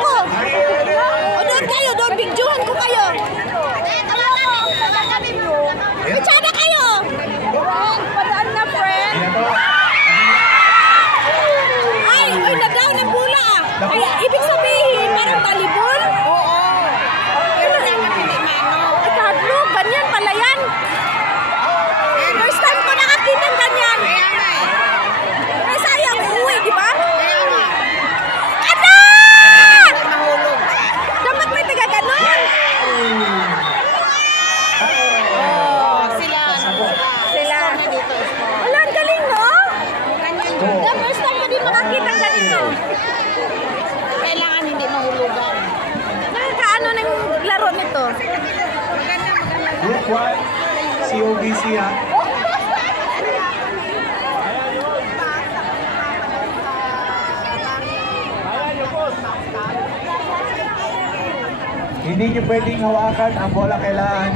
ako. O doon kayo, doon bigjuhan ko kayo. Kutsada kayo. Padaan na, friend. Ay, naglaw ng bula. Ay, ibig sabihin, parang talibon? Oo. Pero hindi mano. Ay, kahadlog, ganyan pala yan. First time ko nakakita ng ganyan. Ay, sayang, uuwi, di ba? Ano? Dapat may taga-ganon. Sila. Wala, ang galing, no? The first time ko din makakita ng ganito. Kailangan hindi mahulugan. Nakakaano ng laro nito? Group 1, COBC ha. Hindi nyo pwedeng hawakan ang bola, kailangan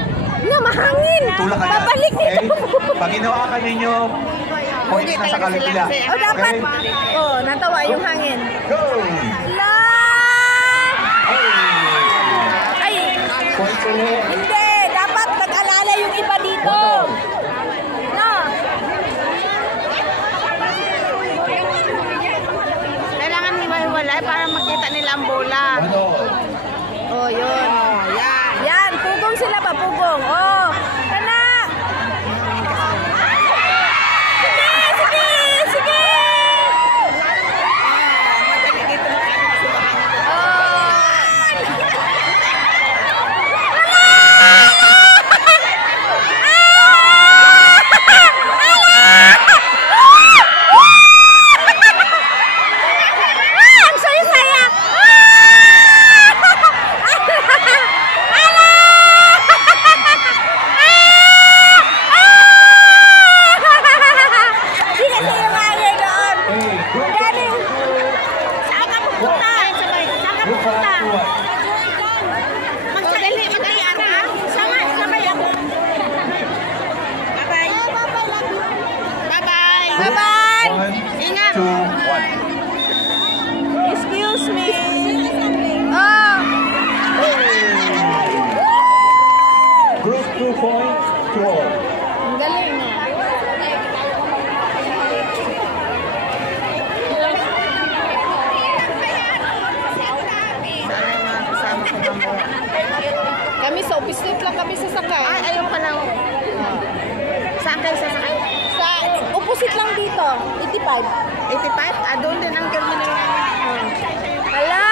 Nga, mahangin. tulakan na. Babalik Okay? dito. Pag hinawakan ninyo, points na sa kalibila. O dapat. O, natawa yung hangin. Go! La! Ay, Points ulit. hindi. Dapat nag-alala yung iba dito. No? Kailangan hiwa-hiwalay para makita nila ang bola. Oh, yun. Yan, pugong sila pa, pugong. Oh, kana. Sige. Ang saya-saya. Bye-bye! 1, 2, 1. Excuse me. Oh. Group 2 points to all. Ang galing. Kami sa office street lang kami sasakay. Ay, ayaw pa lang. Saan kayo sasakay? Sa opposite lang dito. 85. 85? Doon din ang terminal namin. Hala!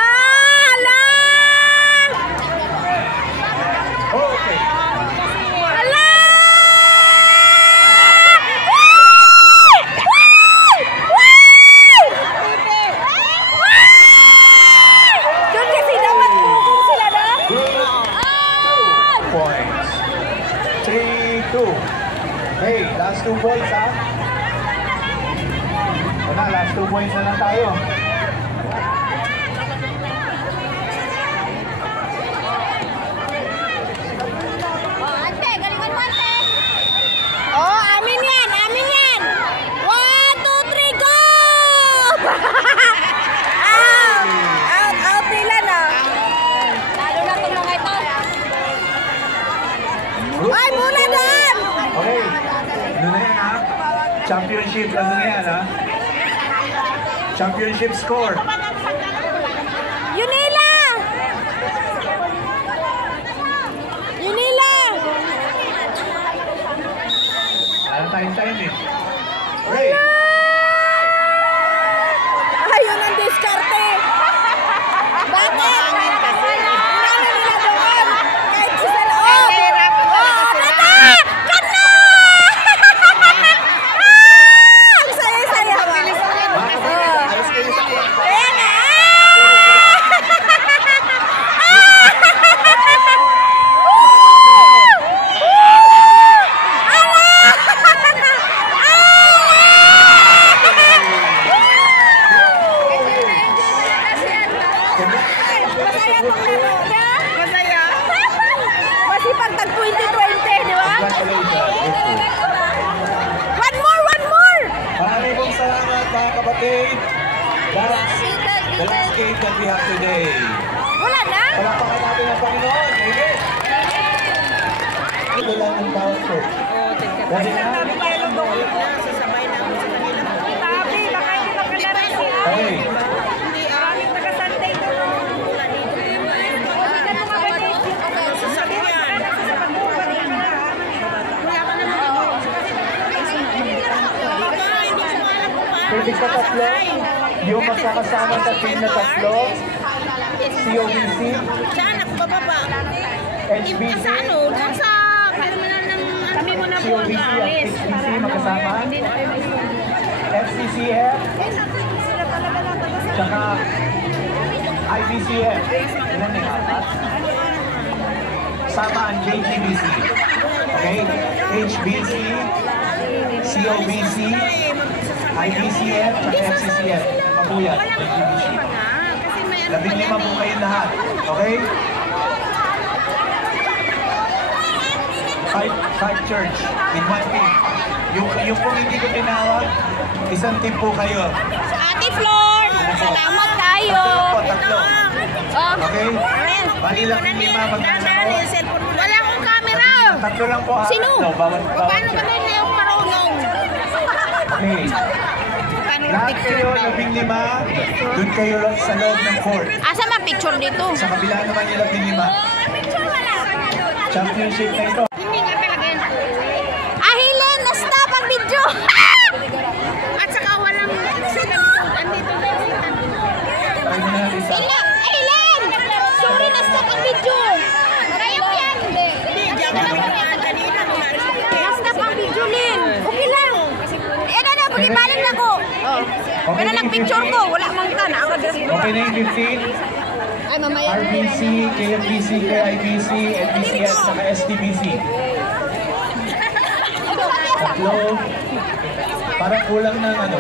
Okay. Hala! Doon kasi dapat pugong sila na. Group 2 points. 3-2. Hey, last 2 points ha. Wala, last 2 points na lang tayo. Ate, galingan mo ate. Oh, amin yan, amin yan. 1, 2, 3, go! Out nila na. Lalo na itong mga ito. Ay, muna doon! Okay. Ano na yan ha? Championship, ano na yan ha? Championship score. Yunila! Yunila! Ano time eh? Right. Ayun ang diskarte. Bakit? Inano nila doon? Kahit isa na. Oh! Kana! Ang saya-saya ba? Alas kayo sa Kaya nga! Masaya itong laro niya. Masaya. Masipag tag 2020, di ba? Congratulations. One more! Maraming pong salamat mga kapatid. That's the last game that we have today. concert. Ready na? Sasabay na ako sa kanila. Sabi, baka hindi magkalaro si Ay. Okay. Maraming taga-Sunday doon. Pwede ka tatlo, yung magkakasama sa team na tatlo, COBC, Saan ako bababa? HBC, Sa ano? Doon sa terminal ng kami mo na po COBC at HBC magkasama, FCCF, tsaka IBCF. Ilan yung apat? Sama ang JGBC. Okay? HBC, COBC, IBCF, tsaka FCCF. Mapuyat, JGBC. 15 po kayo lahat. Okay? Five church in one team. Yung kung hindi ko tinawag, isang team po kayo. Ate Flor, salamat tayo. Tatlo. Okay? Bali lang yung lima maglalaro. Wala akong camera. Tatlo lang po. Sino? Bawat Paano ba tayo na yung marunong? Okay. Lahat kayo, 15, doon kayo sa loob ng court. Asa man picture dito? Sa kabila naman yung 15. Championship na ito. Hindi nga talaga yun. Ahilen, na-stop ang video. At saka walang andito na Ayun na, Lisa. Ahilen! Sorry, na-stop ang video. Kayo yan. Na-stop ang video, Lin. Okay lang. Na, pag-ibalik na ko. Okay na Pero picture ko, wala mang tan. Ako dress ko. Okay na yung 15. Ay, mamaya. RBC, KFBC, KIBC, NBCS, saka STBC. Tatlo. Parang kulang ng ano.